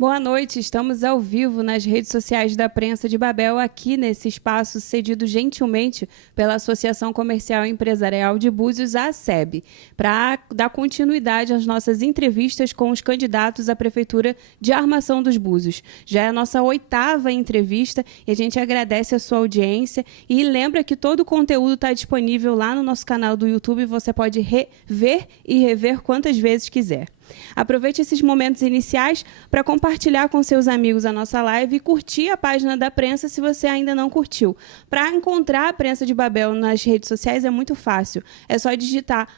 Boa noite, estamos ao vivo nas redes sociais da Prensa de Babel, aqui nesse espaço cedido gentilmente pela Associação Comercial e Empresarial de Búzios, a ACEB, para dar continuidade às nossas entrevistas com os candidatos à Prefeitura de Armação dos Búzios. Já é a nossa 8ª entrevista e a gente agradece a sua audiência e lembra que todo o conteúdo está disponível lá no nosso canal do YouTube, você pode ver e rever quantas vezes quiser. Aproveite esses momentos iniciais para compartilhar com seus amigos a nossa live e curtir a página da Prensa se você ainda não curtiu. Para encontrar a Prensa de Babel nas redes sociais é muito fácil. É só digitar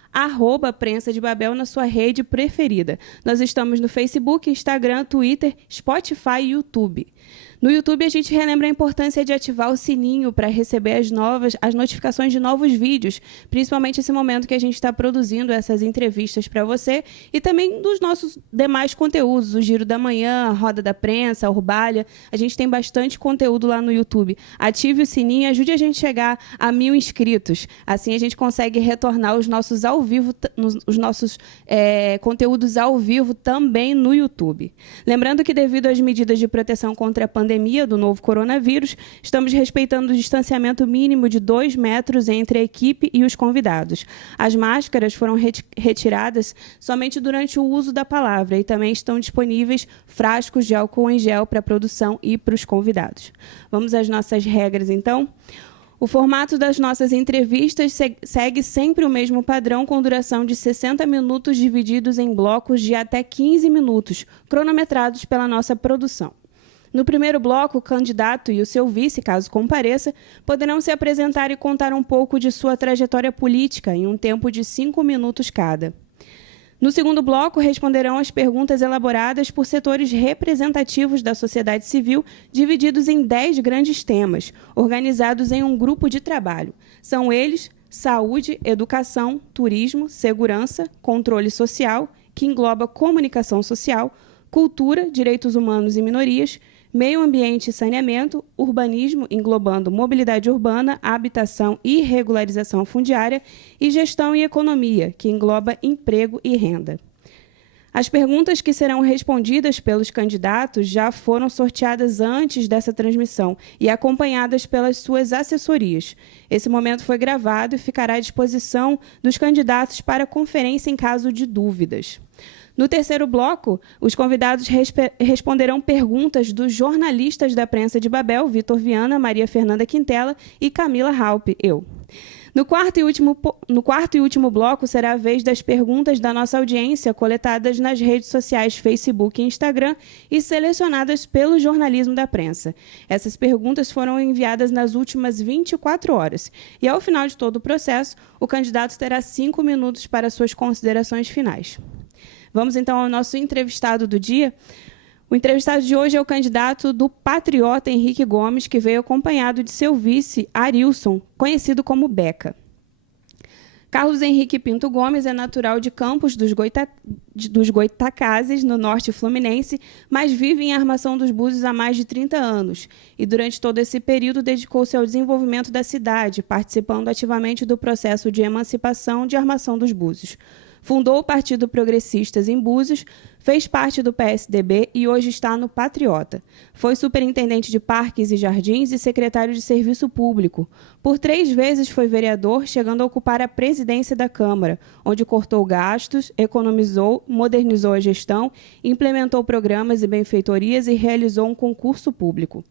@Prensa de Babel na sua rede preferida. Nós estamos no Facebook, Instagram, Twitter, Spotify e YouTube. No YouTube, a gente relembra a importância de ativar o sininho para receber as notificações de novos vídeos, principalmente esse momento que a gente está produzindo essas entrevistas para você e também dos nossos demais conteúdos, o Giro da Manhã, a Roda da Prensa, a Urbalha. A gente tem bastante conteúdo lá no YouTube. Ative o sininho e ajude a gente a chegar a 1000 inscritos. Assim a gente consegue retornar os nossos ao vivo, os nossos conteúdos ao vivo também no YouTube. Lembrando que devido às medidas de proteção contra a pandemia do novo coronavírus, estamos respeitando o distanciamento mínimo de 2 metros entre a equipe e os convidados. As máscaras foram retiradas somente durante o uso da palavra e também estão disponíveis frascos de álcool em gel para a produção e para os convidados. Vamos às nossas regras, então? O formato das nossas entrevistas segue sempre o mesmo padrão, com duração de 60 minutos divididos em blocos de até 15 minutos, cronometrados pela nossa produção. No primeiro bloco, o candidato e o seu vice, caso compareça, poderão se apresentar e contar um pouco de sua trajetória política em um tempo de 5 minutos cada. No segundo bloco, responderão as perguntas elaboradas por setores representativos da sociedade civil, divididos em 10 grandes temas, organizados em um grupo de trabalho. São eles: saúde, educação, turismo, segurança, controle social, que engloba comunicação social, cultura, direitos humanos e minorias, meio ambiente e saneamento, urbanismo, englobando mobilidade urbana, habitação e regularização fundiária, e gestão e economia, que engloba emprego e renda. As perguntas que serão respondidas pelos candidatos já foram sorteadas antes dessa transmissão e acompanhadas pelas suas assessorias. Esse momento foi gravado e ficará à disposição dos candidatos para conferência em caso de dúvidas. No terceiro bloco, os convidados responderão perguntas dos jornalistas da Prensa de Babel, Vitor Viana, Maria Fernanda Quintela e Camila Halpe, eu. No quarto e último bloco, será a vez das perguntas da nossa audiência, coletadas nas redes sociais Facebook e Instagram e selecionadas pelo jornalismo da prensa. Essas perguntas foram enviadas nas últimas 24 horas. E, ao final de todo o processo, o candidato terá 5 minutos para suas considerações finais. Vamos, então, ao nosso entrevistado do dia. O entrevistado de hoje é o candidato do Patriota Henrique Gomes, que veio acompanhado de seu vice, Arilson, conhecido como Beca. Carlos Henrique Pinto Gomes é natural de Campos dos Goitacazes, no norte fluminense, mas vive em Armação dos Búzios há mais de 30 anos. E, durante todo esse período, dedicou-se ao desenvolvimento da cidade, participando ativamente do processo de emancipação de Armação dos Búzios. Fundou o Partido Progressistas em Búzios, fez parte do PSDB e hoje está no Patriota. Foi superintendente de Parques e Jardins e secretário de Serviço Público. Por 3 vezes foi vereador, chegando a ocupar a presidência da Câmara, onde cortou gastos, economizou, modernizou a gestão, implementou programas e benfeitorias e realizou um concurso público.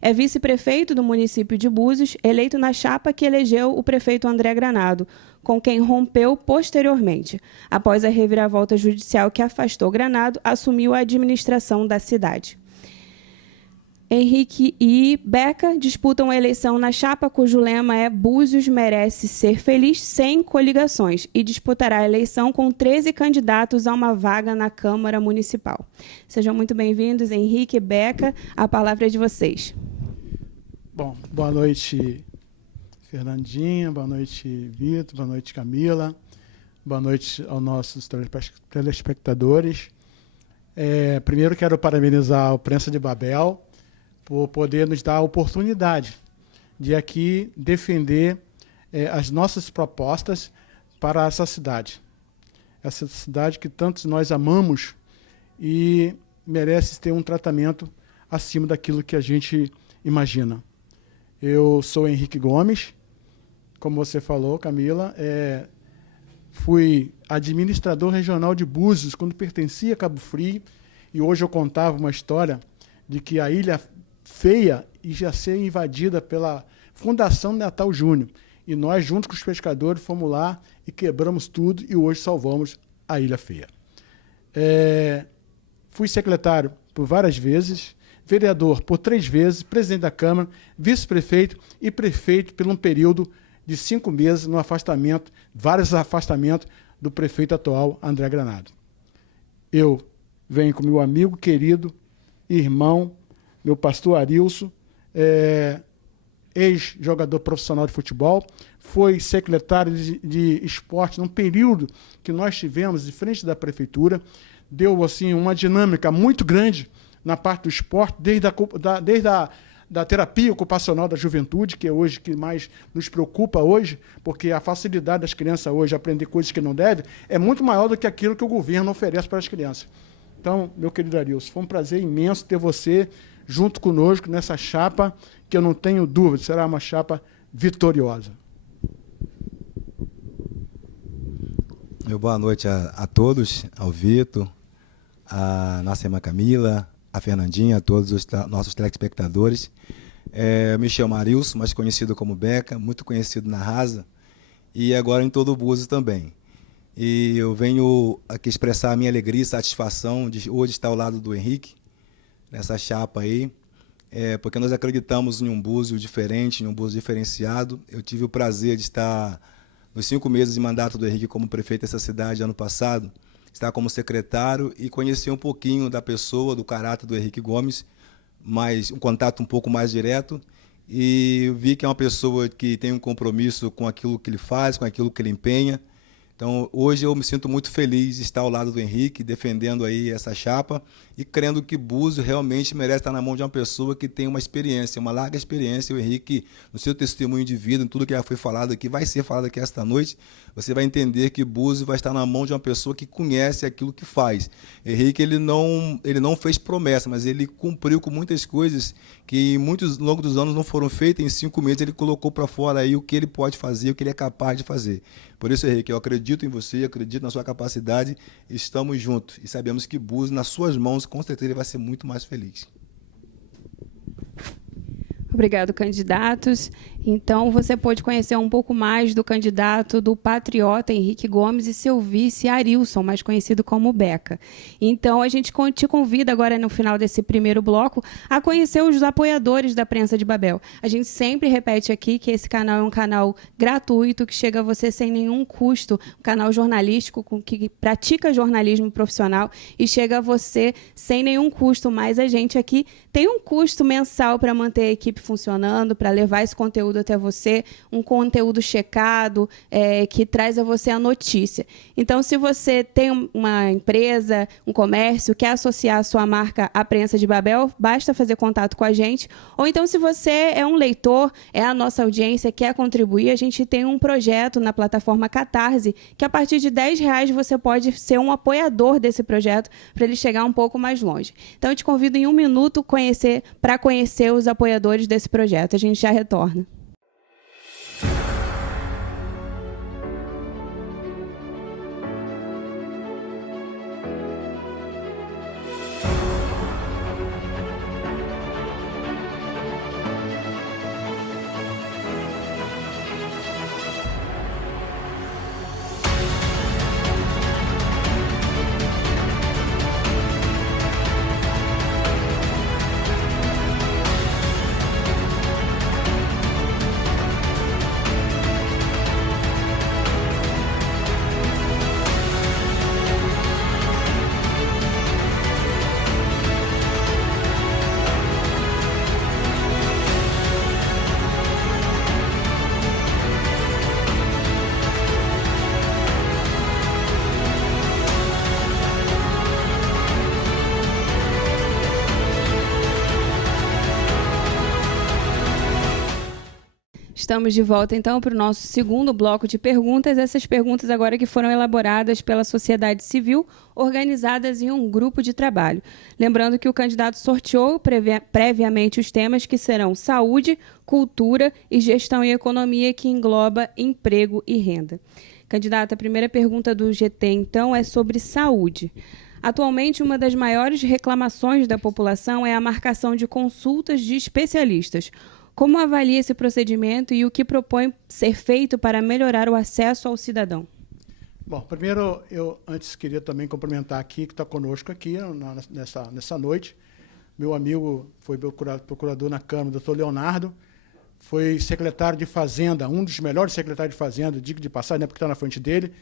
É vice-prefeito do município de Búzios, eleito na chapa que elegeu o prefeito André Granado, com quem rompeu posteriormente. Após a reviravolta judicial que afastou Granado, assumiu a administração da cidade. Henrique e Beca disputam a eleição na chapa cujo lema é Búzios merece ser feliz sem coligações e disputará a eleição com 13 candidatos a uma vaga na Câmara Municipal. Sejam muito bem-vindos, Henrique e Beca. A palavra é de vocês. Bom, boa noite, Fernandinha, boa noite, Vitor, boa noite, Camila, boa noite aos nossos telespectadores. Primeiro quero parabenizar o Prensa de Babel por poder nos dar a oportunidade de aqui defender as nossas propostas para essa cidade que tantos nós amamos e merece ter um tratamento acima daquilo que a gente imagina. Eu sou Henrique Gomes, como você falou, Camila, fui administrador regional de Búzios quando pertencia a Cabo Frio, e hoje eu contava uma história de que a Ilha Feia ia ser invadida pela Fundação Natal Júnior, e nós, junto com os pescadores, fomos lá e quebramos tudo, e hoje salvamos a Ilha Feia. Fui secretário por várias vezes, vereador por 3 vezes, presidente da Câmara, vice-prefeito e prefeito por um período de 5 meses no afastamento, vários afastamentos do prefeito atual, André Granado. Eu venho com meu amigo querido, irmão, meu pastor Arilson, ex-jogador profissional de futebol, foi secretário de esporte num período que nós tivemos de frente da prefeitura, deu assim, uma dinâmica muito grande na parte do esporte, desde a terapia ocupacional da juventude, que é hoje que mais nos preocupa hoje, porque a facilidade das crianças hoje aprender coisas que não devem é muito maior do que aquilo que o governo oferece para as crianças. Então, meu querido Arilson, foi um prazer imenso ter você junto conosco nessa chapa, que eu não tenho dúvida, será uma chapa vitoriosa. Boa noite a todos, ao Vitor, a nossa irmã Camila, a Fernandinha, a todos os nossos telespectadores. Eu me chamo Arilson, mais conhecido como Beca, muito conhecido na Rasa, e agora em todo o Búzios também. E eu venho aqui expressar a minha alegria e satisfação de hoje estar ao lado do Henrique, nessa chapa aí, porque nós acreditamos em um Búzios diferente, em um Búzios diferenciado. Eu tive o prazer de estar nos 5 meses de mandato do Henrique como prefeito dessa cidade ano passado, estar como secretário e conhecer um pouquinho da pessoa, do caráter do Henrique Gomes, mas um contato um pouco mais direto, e vi que é uma pessoa que tem um compromisso com aquilo que ele faz, com aquilo que ele empenha. Então, hoje eu me sinto muito feliz de estar ao lado do Henrique, defendendo aí essa chapa e crendo que Búzios realmente merece estar na mão de uma pessoa que tem uma experiência, uma larga experiência. O Henrique, no seu testemunho de vida, em tudo que já foi falado aqui, vai ser falado aqui esta noite, você vai entender que Búzios vai estar na mão de uma pessoa que conhece aquilo que faz. Henrique, ele não fez promessa, mas ele cumpriu com muitas coisas que ao longo dos anos não foram feitas. Em 5 meses ele colocou para fora aí o que ele pode fazer, o que ele é capaz de fazer. Por isso, Henrique, eu acredito em você, acredito na sua capacidade, estamos juntos e sabemos que Búzios, nas suas mãos, com certeza ele vai ser muito mais feliz. Obrigado, candidatos. Então, você pôde conhecer um pouco mais do candidato do patriota Henrique Gomes e seu vice Arilson, mais conhecido como Beca. Então, a gente te convida agora, no final desse primeiro bloco, a conhecer os apoiadores da Prensa de Babel. A gente sempre repete aqui que esse canal é um canal gratuito, que chega a você sem nenhum custo, um canal jornalístico que pratica jornalismo profissional e chega a você sem nenhum custo, mas a gente aqui tem um custo mensal para manter a equipe funcionando, para levar esse conteúdo até você, um conteúdo checado, que traz a você a notícia. Então, se você tem uma empresa, um comércio, quer associar a sua marca à Prensa de Babel, basta fazer contato com a gente. Ou então, se você é um leitor, é a nossa audiência, quer contribuir, a gente tem um projeto na plataforma Catarse, que a partir de R$10 você pode ser um apoiador desse projeto, para ele chegar um pouco mais longe. Então, eu te convido em 1 minuto para conhecer os apoiadores desse projeto. A gente já retorna. Estamos de volta, então, para o nosso segundo bloco de perguntas. Essas perguntas agora que foram elaboradas pela sociedade civil, organizadas em um grupo de trabalho. Lembrando que o candidato sorteou previamente os temas que serão saúde, cultura e gestão e economia, que engloba emprego e renda. Candidato, a primeira pergunta do GT, então, é sobre saúde. Atualmente, uma das maiores reclamações da população é a marcação de consultas de especialistas. Como avalia esse procedimento e o que propõe ser feito para melhorar o acesso ao cidadão? Bom, primeiro, eu antes queria também cumprimentar aqui, que está conosco aqui nessa noite. Meu amigo foi procurador na Câmara, doutor Leonardo, foi secretário de Fazenda, um dos melhores secretários de Fazenda, digo de passagem, né, porque está na frente dele,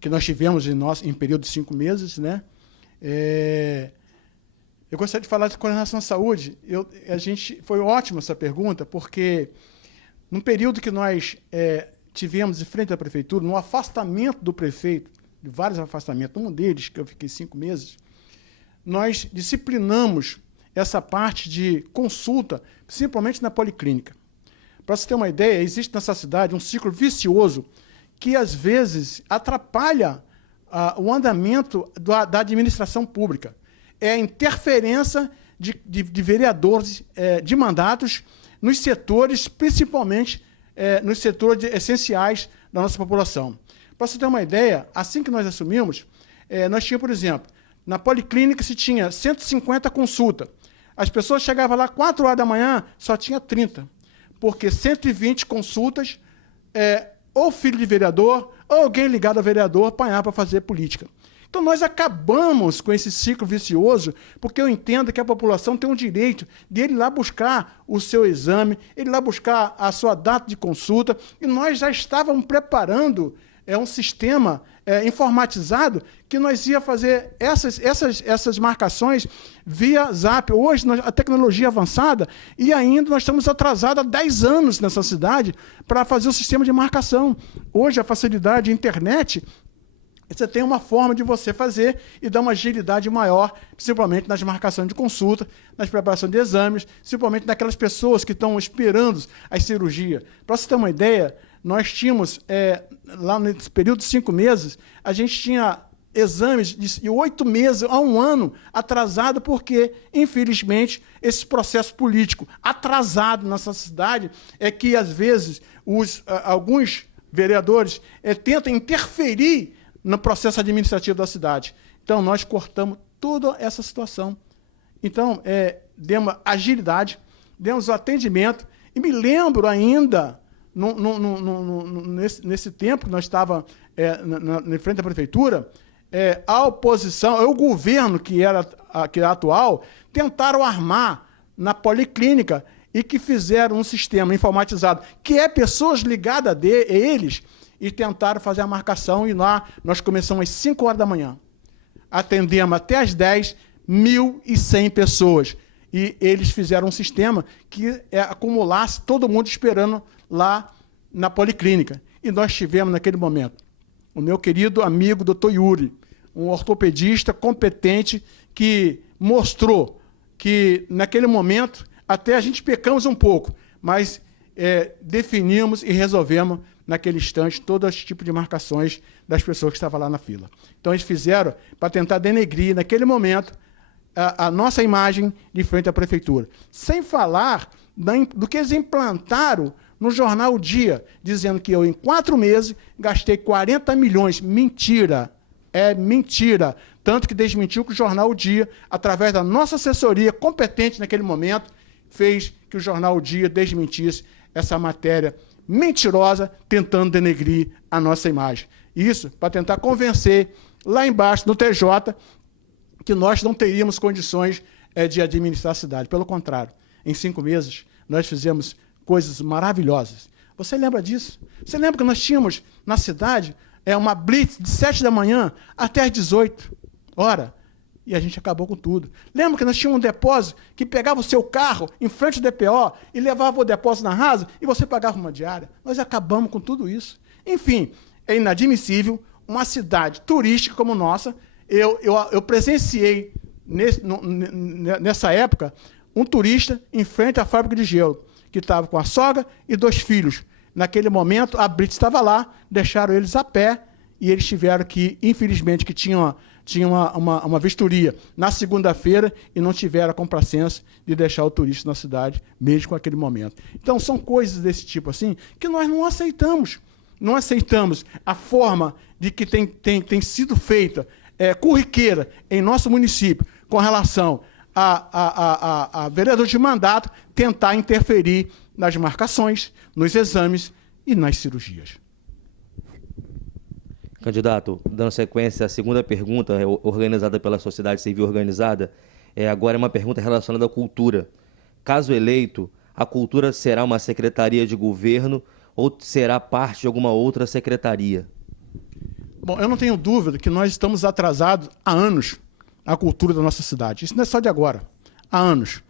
que nós tivemos em período de 5 meses, né? Eu gostaria de falar com relação à saúde. Foi ótima essa pergunta, porque num período que nós tivemos em frente à prefeitura, no afastamento do prefeito, de vários afastamentos, um deles, que eu fiquei 5 meses, nós disciplinamos essa parte de consulta, principalmente na policlínica. Para você ter uma ideia, existe nessa cidade um ciclo vicioso que, às vezes, atrapalha o andamento da administração pública. É a interferência de vereadores de mandatos nos setores, principalmente nos setores essenciais da nossa população. Para você ter uma ideia, assim que nós assumimos, nós tínhamos, por exemplo, na policlínica se tinha 150 consultas. As pessoas chegavam lá 4 horas da manhã, só tinha 30. Porque 120 consultas, ou filho de vereador, ou alguém ligado a vereador, apanhar para fazer política. Então, nós acabamos com esse ciclo vicioso, porque eu entendo que a população tem o direito de ele ir lá buscar o seu exame, ele ir lá buscar a sua data de consulta, e nós já estávamos preparando um sistema informatizado que nós ia fazer essas marcações via Zap. Hoje, a tecnologia avançada, e ainda nós estamos atrasados há 10 anos nessa cidade para fazer o sistema de marcação. Hoje, a facilidade de internet, você tem uma forma de você fazer e dar uma agilidade maior, principalmente nas marcações de consulta, nas preparações de exames, principalmente naquelas pessoas que estão esperando a cirurgia. Para você ter uma ideia, nós tínhamos, lá nesse período de 5 meses, a gente tinha exames de 8 meses a 1 ano atrasado, porque, infelizmente, esse processo político atrasado nessa cidade é que, às vezes, alguns vereadores tentam interferir no processo administrativo da cidade. Então, nós cortamos toda essa situação. Então, demos agilidade, demos o atendimento, e me lembro ainda, nesse tempo que nós estávamos na frente da prefeitura, a oposição, o governo que era atual, tentaram armar na policlínica e que fizeram um sistema informatizado, que pessoas ligadas a eles, e tentaram fazer a marcação, e lá nós começamos às 5 horas da manhã. Atendemos até às 10, 1.100 pessoas. E eles fizeram um sistema que acumulasse todo mundo esperando lá na policlínica. E nós tivemos, naquele momento, o meu querido amigo Dr. Yuri, um ortopedista competente, que mostrou que, naquele momento, até a gente pecamos um pouco, mas definimos e resolvemos, naquele instante, todo esse tipo de marcações das pessoas que estavam lá na fila. Então, eles fizeram para tentar denegrir, naquele momento, a nossa imagem de frente à prefeitura. Sem falar do que eles implantaram no jornal O Dia, dizendo que eu, em 4 meses, gastei 40 milhões. Mentira! É mentira! Tanto que desmentiu que o jornal O Dia, através da nossa assessoria competente naquele momento, fez que o jornal O Dia desmentisse essa matéria mentirosa, tentando denegrir a nossa imagem. Isso para tentar convencer, lá embaixo, no TJ, que nós não teríamos condições de administrar a cidade. Pelo contrário, em 5 meses, nós fizemos coisas maravilhosas. Você lembra disso? Você lembra que nós tínhamos, na cidade, uma blitz de 7 da manhã até às 18 horas? E a gente acabou com tudo. Lembra que nós tínhamos um depósito que pegava o seu carro em frente ao DPO e levava o depósito na rasa e você pagava uma diária? Nós acabamos com tudo isso. Enfim, é inadmissível uma cidade turística como nossa. Eu presenciei, nessa época, um turista em frente à fábrica de gelo, que estava com a sogra e 2 filhos. Naquele momento, a Blitz estava lá, deixaram eles a pé e eles tiveram que, infelizmente, que tinha uma vistoria na segunda-feira e não tiveram a complacência de deixar o turista na cidade, mesmo com aquele momento. Então, são coisas desse tipo assim que nós não aceitamos. Não aceitamos a forma de que tem sido feita corriqueira em nosso município com relação a vereador de mandato tentar interferir nas marcações, nos exames e nas cirurgias. Candidato, dando sequência, a segunda pergunta, organizada pela sociedade civil organizada, agora é uma pergunta relacionada à cultura. Caso eleito, a cultura será uma secretaria de governo ou será parte de alguma outra secretaria? Bom, eu não tenho dúvida que nós estamos atrasados há anos na cultura da nossa cidade. Isso não é só de agora, há anos.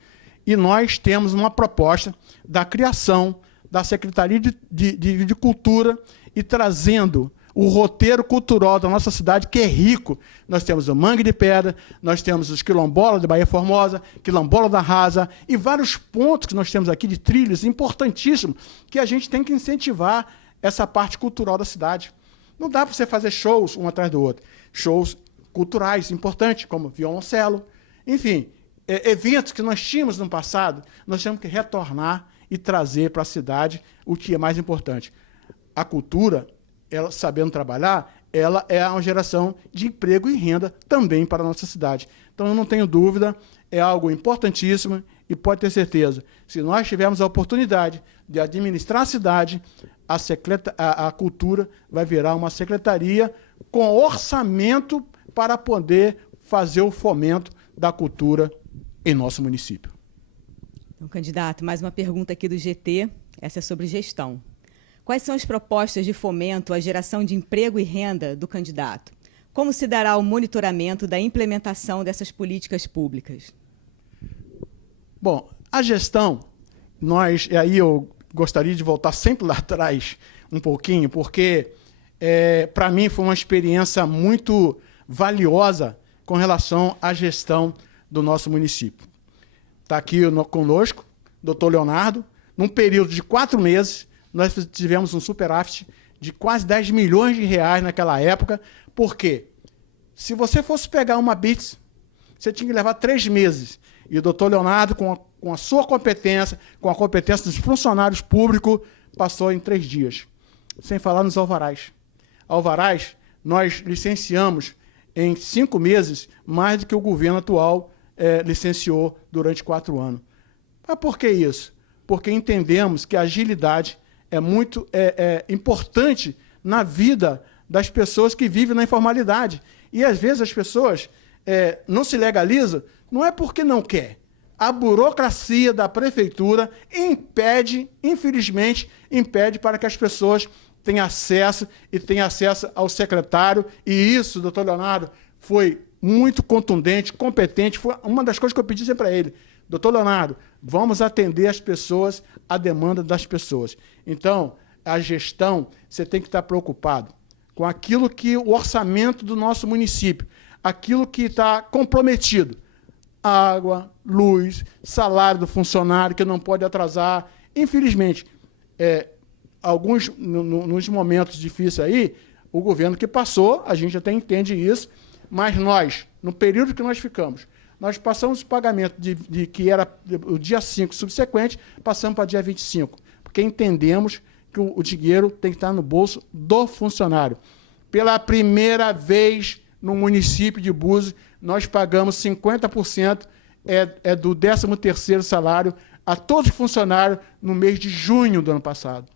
E nós temos uma proposta da criação da Secretaria de Cultura e trazendo o roteiro cultural da nossa cidade, que é rico. Nós temos o Mangue de Pedra, nós temos os quilombolas da Bahia Formosa, quilombola da Rasa, e vários pontos que nós temos aqui de trilhos importantíssimos, que a gente tem que incentivar essa parte cultural da cidade. Não dá para você fazer shows um atrás do outro. Shows culturais importantes, como violoncelo, enfim, eventos que nós tínhamos no passado, nós temos que retornar e trazer para a cidade o que é mais importante. A cultura, ela sabendo trabalhar, ela é uma geração de emprego e renda também para a nossa cidade. Então, eu não tenho dúvida, é algo importantíssimo e pode ter certeza, se nós tivermos a oportunidade de administrar a cidade, a cultura vai virar uma secretaria com orçamento para poder fazer o fomento da cultura em nosso município. Então, candidato, mais uma pergunta aqui do GT, essa é sobre gestão. Quais são as propostas de fomento à geração de emprego e renda do candidato? Como se dará o monitoramento da implementação dessas políticas públicas? Bom, a gestão, e aí eu gostaria de voltar sempre lá atrás um pouquinho, porque para mim foi uma experiência muito valiosa com relação à gestão do nosso município. Está aqui conosco, doutor Leonardo, num período de 4 meses, nós tivemos um superávit de quase 10 milhões de reais naquela época. Por quê? Se você fosse pegar uma Blitz, você tinha que levar 3 meses. E o doutor Leonardo, com a sua competência, com a competência dos funcionários públicos, passou em 3 dias. Sem falar nos alvarás. Alvarás, nós licenciamos em 5 meses mais do que o governo atual licenciou durante 4 anos. Mas por que isso? Porque entendemos que a agilidade é muito importante na vida das pessoas que vivem na informalidade. E, às vezes, as pessoas não se legalizam, não é porque não quer. A burocracia da prefeitura infelizmente, impede para que as pessoas tenham acesso ao secretário. E isso, doutor Leonardo, foi muito contundente, competente. Foi uma das coisas que eu pedi sempre para ele. Doutor Leonardo, vamos atender as pessoas, a demanda das pessoas. Então, a gestão, você tem que estar preocupado com aquilo que o orçamento do nosso município, aquilo que está comprometido. Água, luz, salário do funcionário, que não pode atrasar. Infelizmente, alguns, nos momentos difíceis aí, o governo que passou, a gente até entende isso, mas nós, no período que nós ficamos, nós passamos o pagamento que era o dia 5 subsequente, passamos para dia 25, porque entendemos que o dinheiro tem que estar no bolso do funcionário. Pela primeira vez no município de Búzios, nós pagamos 50% do 13º salário a todos os funcionários no mês de junho do ano passado.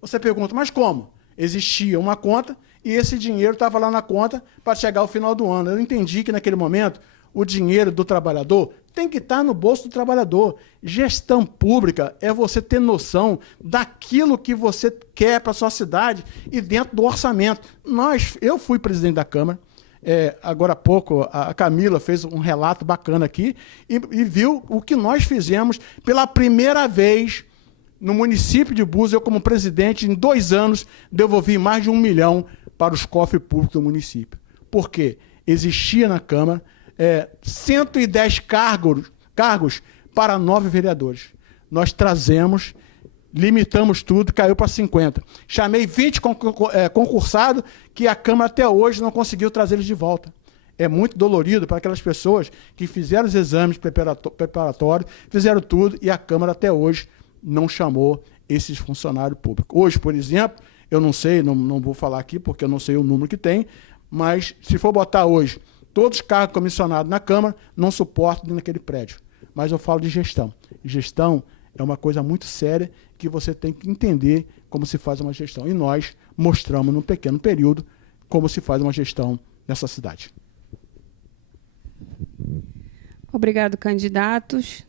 Você pergunta, mas como? Existia uma conta e esse dinheiro estava lá na conta para chegar ao final do ano. Eu entendi que, naquele momento, o dinheiro do trabalhador tem que estar no bolso do trabalhador. Gestão pública é você ter noção daquilo que você quer para a sua cidade e dentro do orçamento. Eu fui presidente da Câmara, agora há pouco a Camila fez um relato bacana aqui e viu o que nós fizemos pela primeira vez no município de Búzios. Eu, como presidente, em 2 anos, devolvi mais de 1 milhão para os cofres públicos do município. Por quê? Existia na Câmara 110 cargos para 9 vereadores. Nós trazemos limitamos tudo, caiu para 50. Chamei 20 concursados que a Câmara até hoje não conseguiu trazer eles de volta. É muito dolorido para aquelas pessoas que fizeram os exames preparatórios, fizeram tudo e a Câmara até hoje não chamou esses funcionários públicos. Hoje, por exemplo, eu não sei, não vou falar aqui porque eu não sei o número que tem, mas se for botar hoje todos os cargos comissionados na Câmara, não suportam dentro daquele prédio. Mas eu falo de gestão. Gestão é uma coisa muito séria que você tem que entender como se faz uma gestão. E nós mostramos, num pequeno período, como se faz uma gestão nessa cidade. Obrigado, candidatos.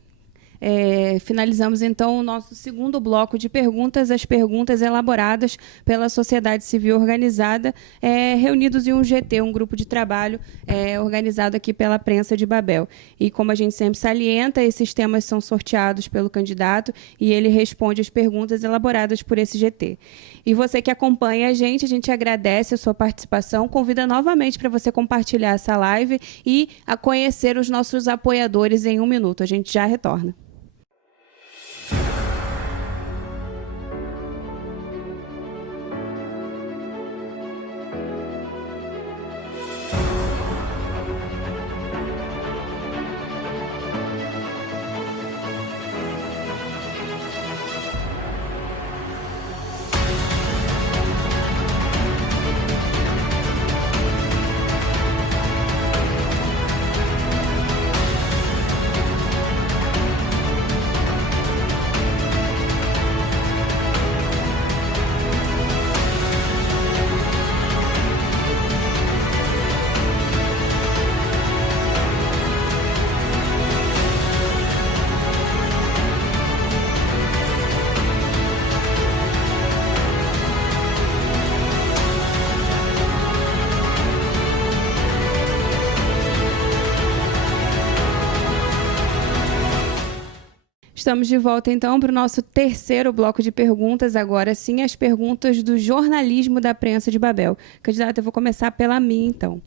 Finalizamos, então, o nosso segundo bloco de perguntas, as perguntas elaboradas pela sociedade civil organizada, reunidos em um GT, um grupo de trabalho organizado aqui pela Prensa de Babel. E, como a gente sempre salienta, esses temas são sorteados pelo candidato e ele responde as perguntas elaboradas por esse GT. E você que acompanha a gente agradece a sua participação, convida novamente para você compartilhar essa live e a conhecer os nossos apoiadores em 1 minuto. A gente já retorna. Estamos de volta, então, para o nosso terceiro bloco de perguntas. Agora sim, as perguntas do jornalismo da Prensa de Babel. Candidata, eu vou começar pela minha, então.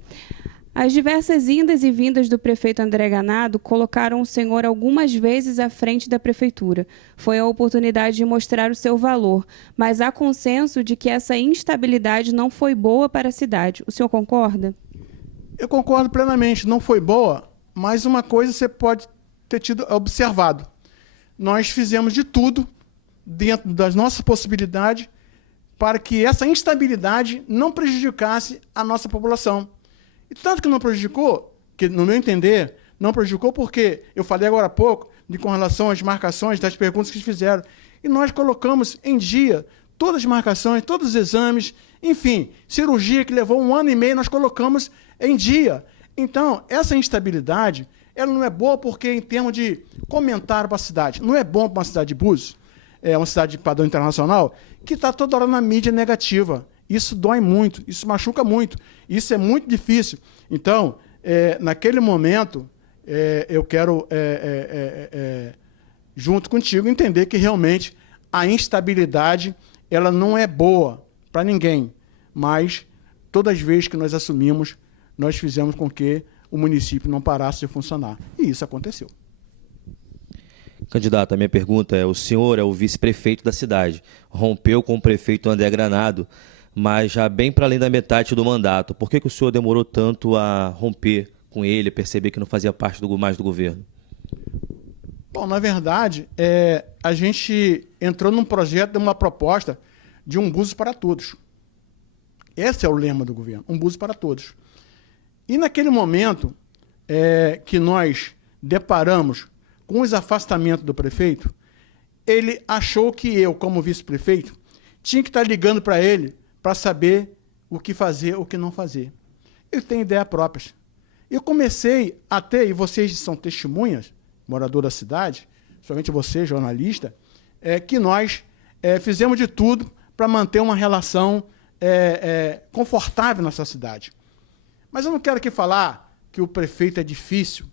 As diversas indas e vindas do prefeito André Ganado colocaram o senhor algumas vezes à frente da prefeitura. Foi a oportunidade de mostrar o seu valor, mas há consenso de que essa instabilidade não foi boa para a cidade. O senhor concorda? Eu concordo plenamente. Não foi boa, mas uma coisa você pode ter observado. Nós fizemos de tudo, dentro das nossas possibilidades, para que essa instabilidade não prejudicasse a nossa população. E tanto que não prejudicou, que, no meu entender, não prejudicou porque eu falei agora há pouco com relação às marcações das perguntas que fizeram. E nós colocamos em dia todas as marcações, todos os exames, enfim, cirurgia que levou 1 ano e meio, nós colocamos em dia. Então, essa instabilidade, ela não é boa porque, em termos de comentário para a cidade, não é bom para uma cidade de Búzios, uma cidade de padrão internacional, que está toda hora na mídia negativa. Isso dói muito, isso machuca muito, isso é muito difícil. Então, naquele momento, eu quero, junto contigo, entender que realmente a instabilidade ela não é boa para ninguém, mas todas as vezes que nós assumimos, nós fizemos com que o município não parasse de funcionar. E isso aconteceu. Candidato, a minha pergunta é: o senhor é o vice-prefeito da cidade, rompeu com o prefeito André Granado, mas já bem para além da metade do mandato. Por que o senhor demorou tanto a romper com ele, perceber que não fazia parte mais do governo? Bom, na verdade, a gente entrou num projeto, uma proposta de um Búzios para todos. Esse é o lema do governo, um Búzios para todos. E naquele momento que nós deparamos com os afastamentos do prefeito, ele achou que eu, como vice-prefeito, tinha que estar ligando para ele para saber o que fazer, o que não fazer. Eu tenho ideia própria. Eu comecei a ter, e vocês são testemunhas, morador da cidade, somente você, jornalista, que nós fizemos de tudo para manter uma relação confortável nessa cidade. Mas eu não quero aqui falar que o prefeito é difícil,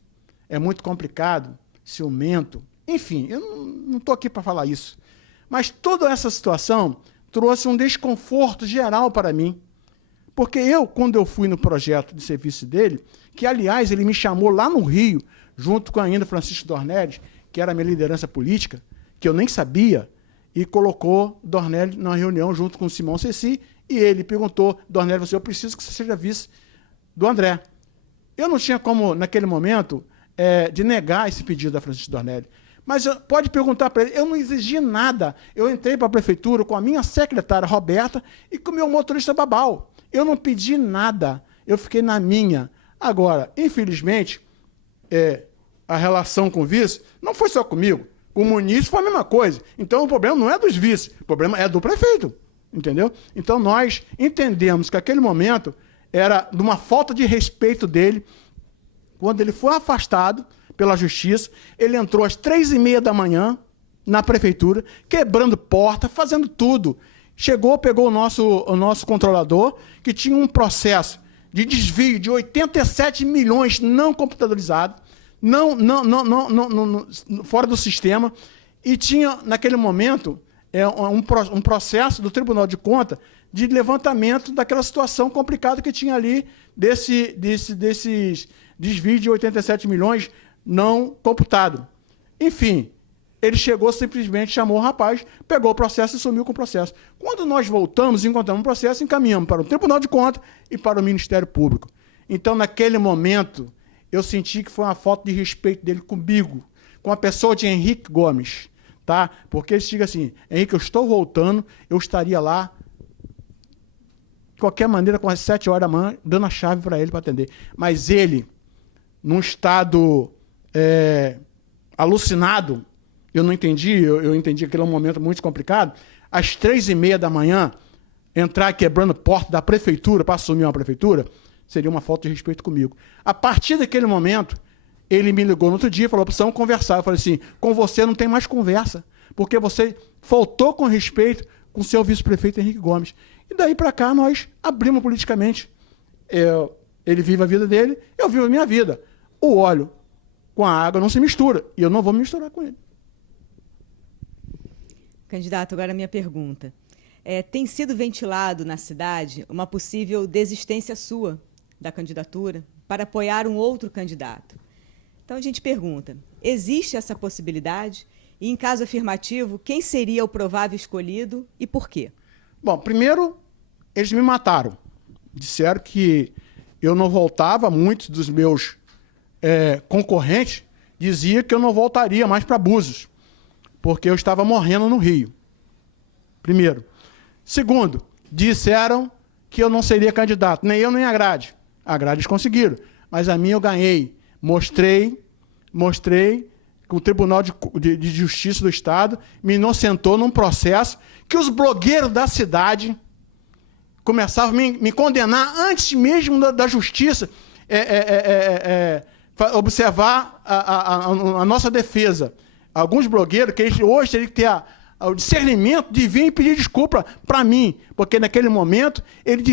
é muito complicado, ciumento, enfim, eu não estou aqui para falar isso. Mas toda essa situação trouxe um desconforto geral para mim. Porque quando eu fui no projeto de serviço dele, que, aliás, ele me chamou lá no Rio, junto com ainda Francisco Dornelles, que era a minha liderança política, que eu nem sabia, e colocou Dornelles na reunião junto com o Simão Ceci, e ele perguntou, Dornelles, eu preciso que você seja vice do André. Eu não tinha como, naquele momento, de negar esse pedido da Francisco Dornelles. Mas pode perguntar para ele, eu não exigi nada. Eu entrei para a prefeitura com a minha secretária, Roberta, e com o meu motorista Babal. Eu não pedi nada, eu fiquei na minha. Agora, infelizmente, a relação com o vice não foi só comigo. Com o Muniz foi a mesma coisa. Então, o problema não é dos vices, o problema é do prefeito. Entendeu? Então, nós entendemos que aquele momento era de uma falta de respeito dele. Quando ele foi afastado pela justiça, ele entrou às 3h30 da manhã na prefeitura, quebrando porta, fazendo tudo. Chegou, pegou o nosso controlador, que tinha um processo de desvio de 87 milhões não computadorizado, fora do sistema, e tinha, naquele momento, um processo do Tribunal de Contas de levantamento daquela situação complicada que tinha ali, desses desvios de 87 milhões não computado. Enfim, ele chegou, simplesmente chamou o rapaz, pegou o processo e sumiu com o processo. Quando nós voltamos, encontramos o processo, encaminhamos para o Tribunal de Contas e para o Ministério Público. Então, naquele momento, eu senti que foi uma falta de respeito dele comigo, com a pessoa de Henrique Gomes. Tá? Porque ele diga assim, Henrique, eu estou voltando, eu estaria lá, de qualquer maneira, com as 7 horas da manhã, dando a chave para ele para atender. Mas ele, num estado alucinado, eu não entendi, eu entendi que aquele é um momento muito complicado, às 3h30 da manhã, entrar quebrando porta da prefeitura para assumir uma prefeitura, seria uma falta de respeito comigo. A partir daquele momento, ele me ligou no outro dia e falou, precisamos conversar. Eu falei assim, com você não tem mais conversa, porque você faltou com respeito com o seu vice-prefeito Henrique Gomes. E daí para cá nós abrimos politicamente. Ele vive a vida dele, eu vivo a minha vida. O óleo com a água não se mistura, e eu não vou me misturar com ele. Candidato, agora a minha pergunta. Tem sido ventilado na cidade uma possível desistência sua da candidatura para apoiar um outro candidato. Então a gente pergunta, existe essa possibilidade? E em caso afirmativo, quem seria o provável escolhido e por quê? Bom, primeiro, eles me mataram. Disseram que eu não voltava, muitos dos meus concorrentes diziam que eu não voltaria mais para Búzios, porque eu estava morrendo no Rio. Primeiro. Segundo, disseram que eu não seria candidato, nem eu nem a Grade. A Grade eles conseguiram, mas a minha eu ganhei. Mostrei que o Tribunal de Justiça do Estado me inocentou num processo que os blogueiros da cidade começavam a me condenar antes mesmo da Justiça observar a nossa defesa. Alguns blogueiros, que eles hoje teriam que ter o discernimento de vir e pedir desculpa para mim, porque naquele momento ele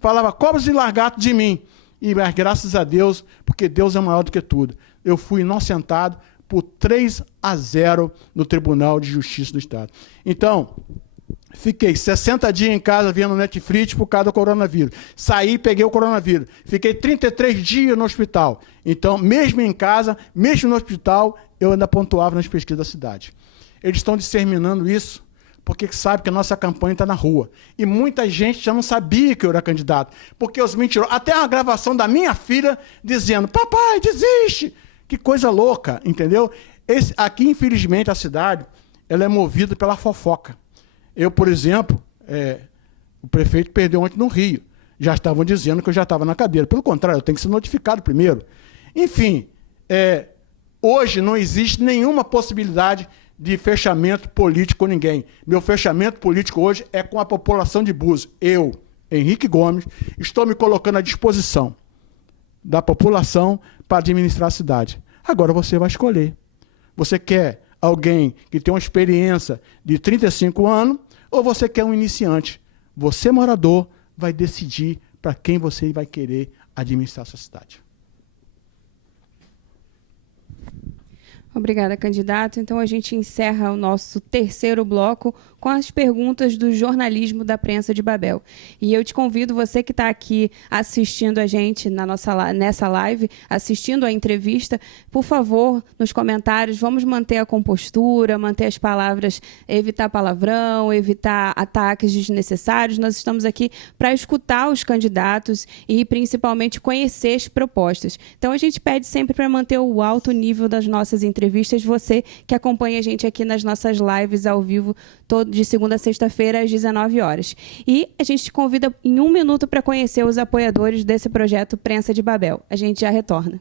falava cobras e largatos de mim. Mas graças a Deus, porque Deus é maior do que tudo, eu fui inocentado por 3-0 no Tribunal de Justiça do Estado. Então, fiquei 60 dias em casa vendo Netflix por causa do coronavírus. Saí e peguei o coronavírus. Fiquei 33 dias no hospital. Então, mesmo em casa, mesmo no hospital, eu ainda pontuava nas pesquisas da cidade. Eles estão disseminando isso porque sabe que a nossa campanha está na rua. E muita gente já não sabia que eu era candidato, porque os mentirosos... Até a gravação da minha filha dizendo, papai, desiste! Que coisa louca, entendeu? Aqui, infelizmente, a cidade ela é movida pela fofoca. Eu, por exemplo, o prefeito perdeu ontem no Rio. Já estavam dizendo que eu já estava na cadeira. Pelo contrário, eu tenho que ser notificado primeiro. Enfim, hoje não existe nenhuma possibilidade de fechamento político com ninguém. Meu fechamento político hoje é com a população de Búzios. Eu, Henrique Gomes, estou me colocando à disposição da população para administrar a cidade. Agora você vai escolher. Você quer alguém que tem uma experiência de 35 anos ou você quer um iniciante? Você, morador, vai decidir para quem você vai querer administrar a sua cidade. Obrigada, candidato. Então, a gente encerra o nosso terceiro bloco com as perguntas do jornalismo da Prensa de Babel. E eu te convido, você que está aqui assistindo a gente nessa live, assistindo a entrevista, por favor, nos comentários, vamos manter a compostura, manter as palavras, evitar palavrão, evitar ataques desnecessários. Nós estamos aqui para escutar os candidatos e, principalmente, conhecer as propostas. Então, a gente pede sempre para manter o alto nível das nossas entrevistas. Você que acompanha a gente aqui nas nossas lives ao vivo, de segunda a sexta-feira, às 19 horas. E a gente te convida em 1 minuto para conhecer os apoiadores desse projeto Prensa de Babel. A gente já retorna.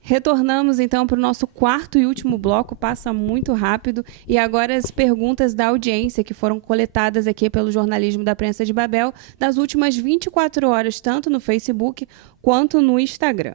Retornamos, então, para o nosso quarto e último bloco. Passa muito rápido. E agora as perguntas da audiência que foram coletadas aqui pelo jornalismo da Prensa de Babel das últimas 24 horas, tanto no Facebook quanto no Instagram.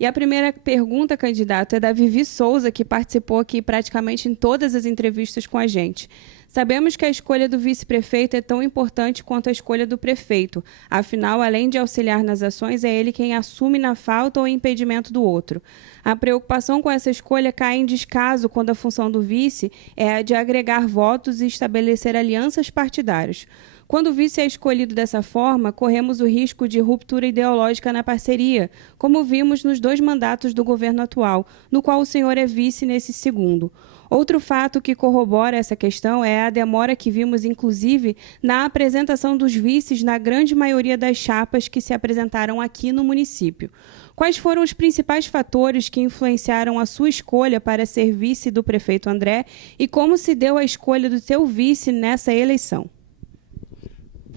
E a primeira pergunta, candidato, é da Vivi Souza, que participou aqui praticamente em todas as entrevistas com a gente. Sabemos que a escolha do vice-prefeito é tão importante quanto a escolha do prefeito. Afinal, além de auxiliar nas ações, é ele quem assume na falta ou impedimento do outro. A preocupação com essa escolha cai em descaso quando a função do vice é a de agregar votos e estabelecer alianças partidárias. Quando o vice é escolhido dessa forma, corremos o risco de ruptura ideológica na parceria, como vimos nos 2 mandatos do governo atual, no qual o senhor é vice nesse segundo. Outro fato que corrobora essa questão é a demora que vimos, inclusive, na apresentação dos vices na grande maioria das chapas que se apresentaram aqui no município. Quais foram os principais fatores que influenciaram a sua escolha para ser vice do prefeito André e como se deu a escolha do seu vice nessa eleição?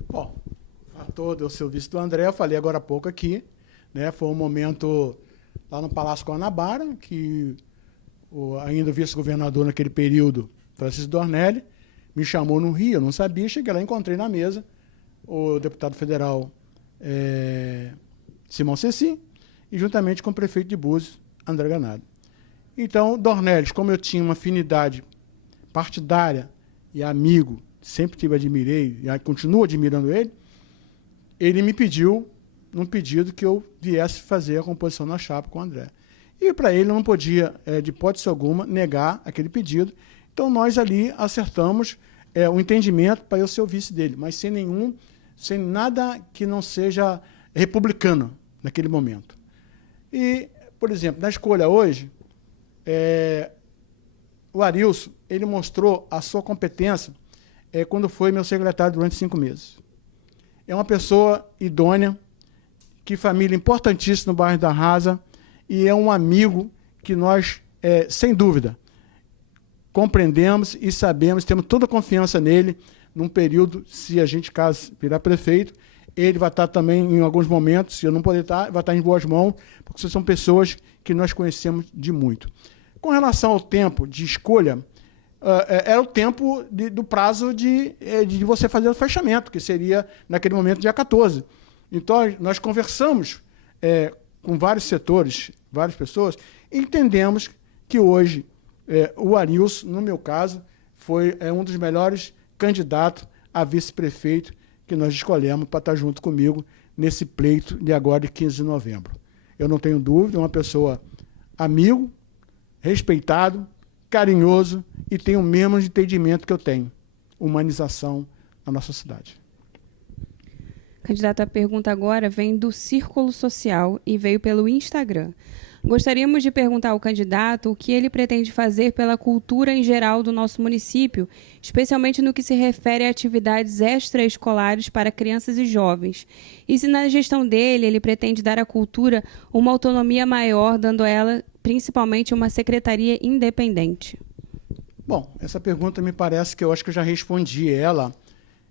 Bom, o fator de eu ser o vice do André, eu falei agora há pouco aqui, né? Foi um momento lá no Palácio Guanabara, que ainda o vice-governador naquele período, Francisco Dornelli, me chamou no Rio, eu não sabia, cheguei lá e encontrei na mesa o deputado federal Simão Ceci, e juntamente com o prefeito de Búzios, André Ganado. Então, Dornelles, como eu tinha uma afinidade partidária e amigo, sempre admirei, e continuo admirando ele, ele me pediu, num pedido, que eu viesse fazer a composição na chapa com o André. E para ele não podia, de hipótese alguma, negar aquele pedido. Então nós ali acertamos o entendimento para eu ser o vice dele, mas sem nada que não seja republicano naquele momento. E, por exemplo, na escolha hoje, o Arilson, ele mostrou a sua competência quando foi meu secretário durante 5 meses. É uma pessoa idônea, que família importantíssima no bairro da Rasa, e é um amigo que nós, sem dúvida, compreendemos e sabemos, temos toda a confiança nele, num período, se a gente, caso virar prefeito, ele vai estar também, em alguns momentos, se eu não poder estar, vai estar em boas mãos, porque são pessoas que nós conhecemos de muito. Com relação ao tempo de escolha, é o tempo do prazo de você fazer o fechamento, que seria, naquele momento, dia 14. Então, nós conversamos com vários setores, várias pessoas, e entendemos que hoje o Arilson, no meu caso, foi um dos melhores candidatos a vice-prefeito que nós escolhemos para estar junto comigo nesse pleito de agora, de 15 de novembro. Eu não tenho dúvida, é uma pessoa amigo, respeitado, carinhoso e tem o mesmo entendimento que eu tenho, humanização na nossa cidade. Candidato, a pergunta agora vem do Círculo Social e veio pelo Instagram. Gostaríamos de perguntar ao candidato o que ele pretende fazer pela cultura em geral do nosso município, especialmente no que se refere a atividades extraescolares para crianças e jovens. E se na gestão dele ele pretende dar à cultura uma autonomia maior, dando a ela principalmente uma secretaria independente. Bom, essa pergunta me parece que eu acho que eu já respondi ela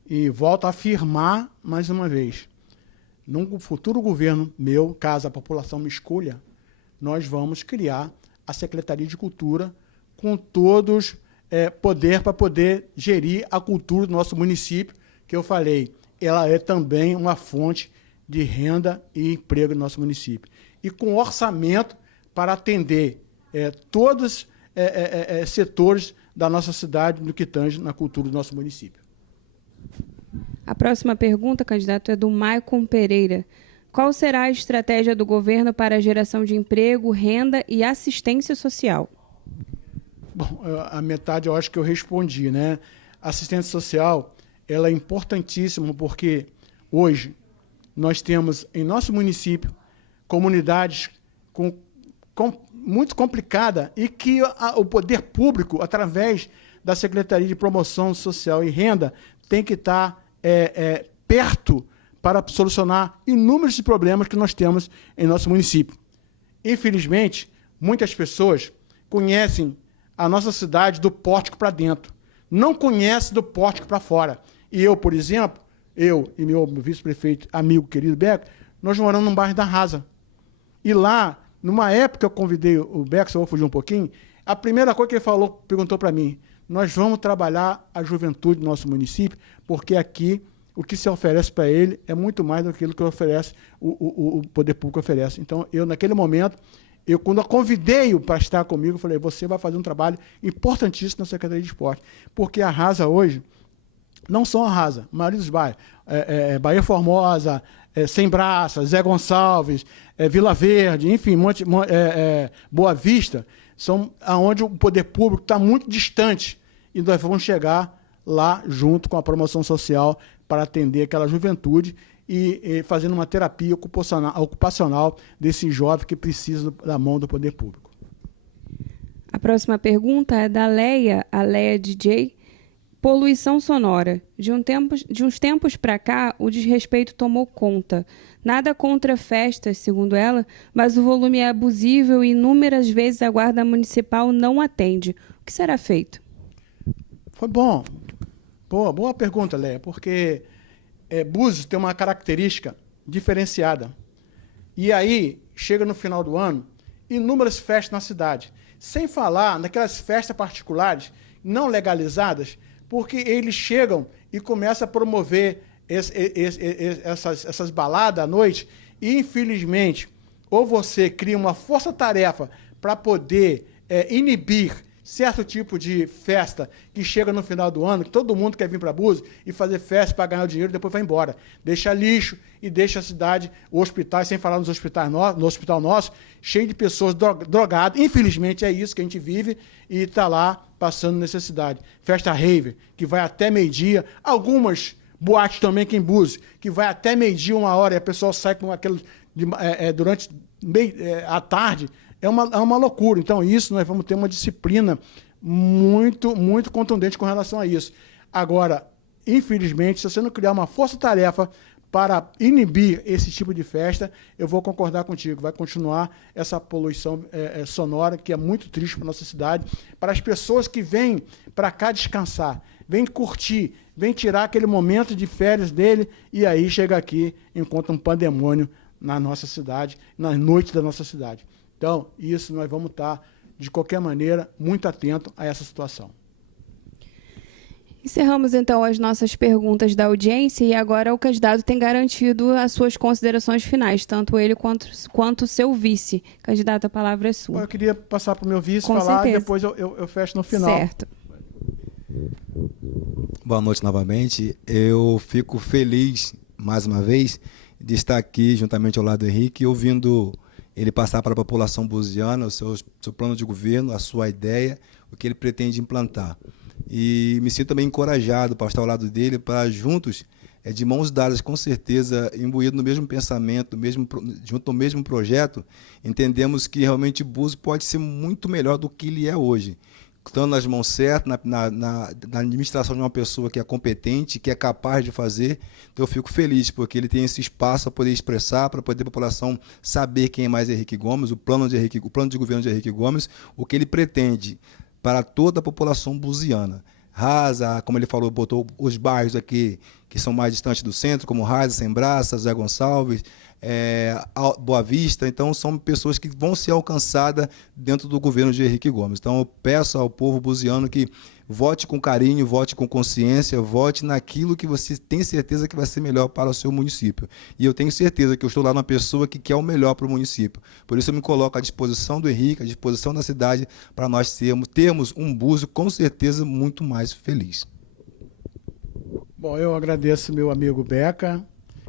e volto a afirmar mais uma vez. Num futuro governo meu, caso a população me escolha, nós vamos criar a Secretaria de Cultura com todos poder para poder gerir a cultura do nosso município, que eu falei, ela é também uma fonte de renda e emprego no nosso município. E com orçamento para atender todos os setores da nossa cidade no que tange na cultura do nosso município. A próxima pergunta, candidato, é do Maicon Pereira. Qual será a estratégia do governo para a geração de emprego, renda e assistência social? Bom, a metade eu acho que eu respondi, né? Assistência social, ela é importantíssima porque hoje nós temos em nosso município comunidades muito complicadas e que o poder público, através da Secretaria de Promoção Social e Renda, tem que estar perto para solucionar inúmeros problemas que nós temos em nosso município. Infelizmente, muitas pessoas conhecem a nossa cidade do pórtico para dentro, não conhecem do pórtico para fora. E eu, por exemplo, eu e meu vice-prefeito, amigo querido Beco, nós moramos num bairro da Rasa. E lá, numa época eu convidei o Beco, só vou fugir um pouquinho, a primeira coisa que ele falou, perguntou para mim, nós vamos trabalhar a juventude do nosso município, porque aqui o que se oferece para ele é muito mais do que aquilo que oferece, o poder público oferece. Então, eu, naquele momento, quando eu convidei-o para estar comigo, eu falei, você vai fazer um trabalho importantíssimo na Secretaria de Esporte, porque a Rasa hoje, não só a Rasa, a maioria dos bairros, Bahia Formosa, Sem Braças, Zé Gonçalves, Vila Verde, enfim, Boa Vista, são onde o poder público está muito distante e nós vamos chegar lá junto com a promoção social para atender aquela juventude e fazendo uma terapia ocupacional desse jovem que precisa da mão do poder público. A próxima pergunta é da Leia, a Leia DJ. Poluição sonora. De uns tempos para cá, o desrespeito tomou conta. Nada contra festas, segundo ela, mas o volume é abusivo e inúmeras vezes a Guarda Municipal não atende. O que será feito? Foi bom. Boa pergunta, Leia, porque Búzios tem uma característica diferenciada. E aí, chega no final do ano, inúmeras festas na cidade. Sem falar naquelas festas particulares não legalizadas, porque eles chegam e começam a promover essas baladas à noite e, infelizmente, ou você cria uma força-tarefa para poder inibir certo tipo de festa que chega no final do ano, que todo mundo quer vir para Búzios e fazer festa para ganhar o dinheiro e depois vai embora. Deixa lixo e deixa a cidade, o hospital, sem falar no hospital nosso, cheio de pessoas drogadas. Infelizmente é isso que a gente vive e está lá passando necessidade. Festa rave, que vai até meio-dia. Algumas boates também aqui em Búzios, que vai até meio-dia, 1h, e a pessoa sai com aquele durante a tarde. É uma loucura. Então, isso nós vamos ter uma disciplina muito, muito contundente com relação a isso. Agora, infelizmente, se você não criar uma força-tarefa para inibir esse tipo de festa, eu vou concordar contigo. Vai continuar essa poluição sonora, que é muito triste para a nossa cidade, para as pessoas que vêm para cá descansar, vêm curtir, vêm tirar aquele momento de férias dele, e aí chega aqui e encontra um pandemônio na nossa cidade, nas noites da nossa cidade. Então, isso nós vamos estar, de qualquer maneira, muito atento a essa situação. Encerramos, então, as nossas perguntas da audiência e agora o candidato tem garantido as suas considerações finais, tanto ele quanto o seu vice. Candidato, a palavra é sua. Eu queria passar para o meu vice Com falar certeza. e depois eu fecho no final. Certo. Boa noite novamente. Eu fico feliz, mais uma vez, de estar aqui juntamente ao lado do Henrique, ouvindo ele passar para a população buziana o seu plano de governo, a sua ideia, o que ele pretende implantar. E me sinto também encorajado para estar ao lado dele, para juntos de mãos dadas, com certeza, imbuído no mesmo pensamento, junto ao mesmo projeto, entendemos que realmente Búzios pode ser muito melhor do que ele é hoje. Estando nas mãos certas, na administração de uma pessoa que é competente, que é capaz de fazer, então eu fico feliz, porque ele tem esse espaço para poder expressar, para poder a população saber quem é mais Henrique Gomes, o plano de governo de Henrique Gomes, o que ele pretende para toda a população buziana. Rasa, como ele falou, botou os bairros aqui que são mais distantes do centro, como Rasa, Sembraça, Zé Gonçalves, Boa Vista. Então, são pessoas que vão ser alcançadas dentro do governo de Henrique Gomes. Então, eu peço ao povo buziano que vote com carinho, vote com consciência, vote naquilo que você tem certeza que vai ser melhor para o seu município. E eu tenho certeza que eu estou lá uma pessoa que quer o melhor para o município. Por isso eu me coloco à disposição do Henrique, à disposição da cidade, para nós termos um Búzios com certeza muito mais feliz. Bom, eu agradeço meu amigo Beca.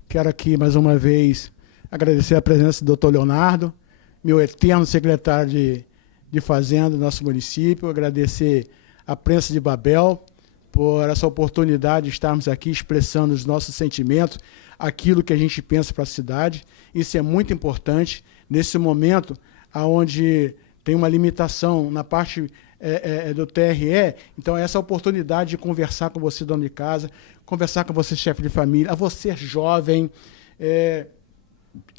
Quero aqui, mais uma vez, agradecer a presença do Dr. Leonardo, meu eterno secretário de Fazenda do nosso município. Agradecer a prensa de Babel por essa oportunidade de estarmos aqui expressando os nossos sentimentos, aquilo que a gente pensa para a cidade. Isso é muito importante nesse momento onde tem uma limitação na parte do TRE. Então, essa oportunidade de conversar com você, dono de casa, conversar com você, chefe de família, a você, jovem.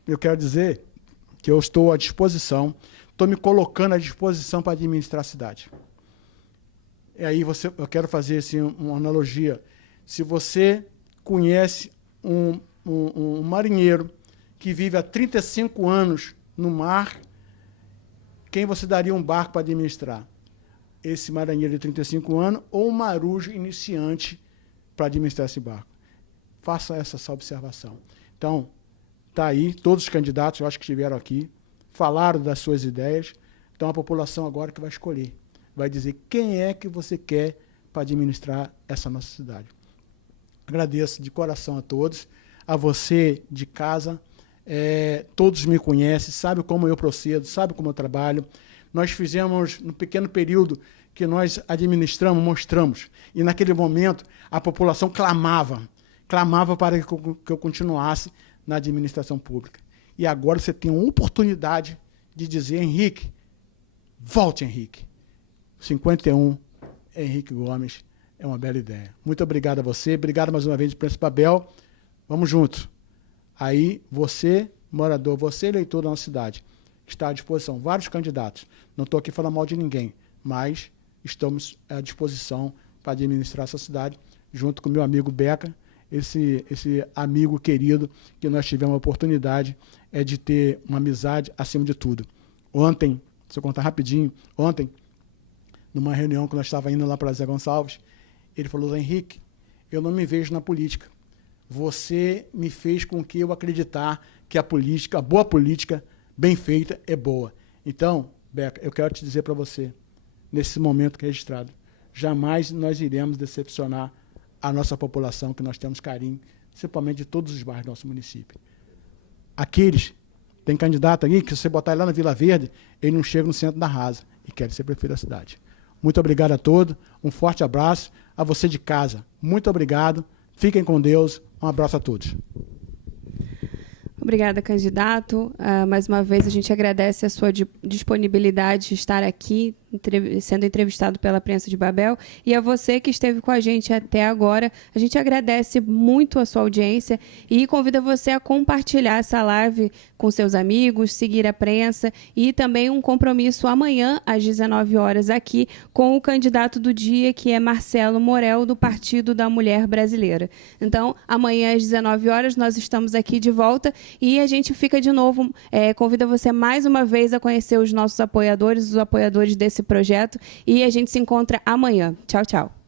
Eu quero dizer que eu estou à disposição, estou me colocando à disposição para administrar a cidade. E aí eu quero fazer assim, uma analogia. Se você conhece um marinheiro que vive há 35 anos no mar, quem você daria um barco para administrar? Esse marinheiro de 35 anos ou um marujo iniciante para administrar esse barco? Faça essa observação. Então, está aí, todos os candidatos, eu acho que estiveram aqui, falaram das suas ideias. Então, a população agora que vai escolher, vai dizer quem é que você quer para administrar essa nossa cidade. Agradeço de coração a todos, a você de casa, todos me conhecem, sabem como eu procedo, sabem como eu trabalho. Nós fizemos, no pequeno período que nós administramos, mostramos, e naquele momento a população clamava para que eu continuasse na administração pública. E agora você tem uma oportunidade de dizer, Henrique, volte, Henrique. 51, Henrique Gomes, é uma bela ideia. Muito obrigado a você, obrigado mais uma vez, Prensa Babel. Vamos juntos. Aí, você, morador, você, eleitor da nossa cidade, está à disposição. Vários candidatos. Não estou aqui falando mal de ninguém, mas estamos à disposição para administrar essa cidade, junto com meu amigo Beca, esse amigo querido que nós tivemos a oportunidade de ter uma amizade acima de tudo. Ontem, se eu contar rapidinho, numa reunião que nós estávamos indo lá para Zé Gonçalves, ele falou, Henrique, eu não me vejo na política. Você me fez com que eu acreditar que a boa política, bem feita, é boa. Então, Beca, eu quero te dizer para você, nesse momento que é registrado, jamais nós iremos decepcionar a nossa população, que nós temos carinho, principalmente de todos os bairros do nosso município. Tem candidato aí, que se você botar ele lá na Vila Verde, ele não chega no centro da Rasa e quer ser prefeito da cidade. Muito obrigado a todos, um forte abraço. A você de casa, muito obrigado. Fiquem com Deus, um abraço a todos. Obrigada, candidato. Mais uma vez, a gente agradece a sua disponibilidade de estar aqui, sendo entrevistado pela Prensa de Babel. E a você que esteve com a gente até agora, a gente agradece muito a sua audiência e convida você a compartilhar essa live com seus amigos, seguir a prensa e também um compromisso amanhã, às 19 horas, aqui, com o candidato do dia, que é Marcelo Morel, do Partido da Mulher Brasileira. Então, amanhã, às 19 horas, nós estamos aqui de volta. E a gente fica de novo, convida você mais uma vez a conhecer os nossos apoiadores, os apoiadores desse projeto. E a gente se encontra amanhã. Tchau, tchau.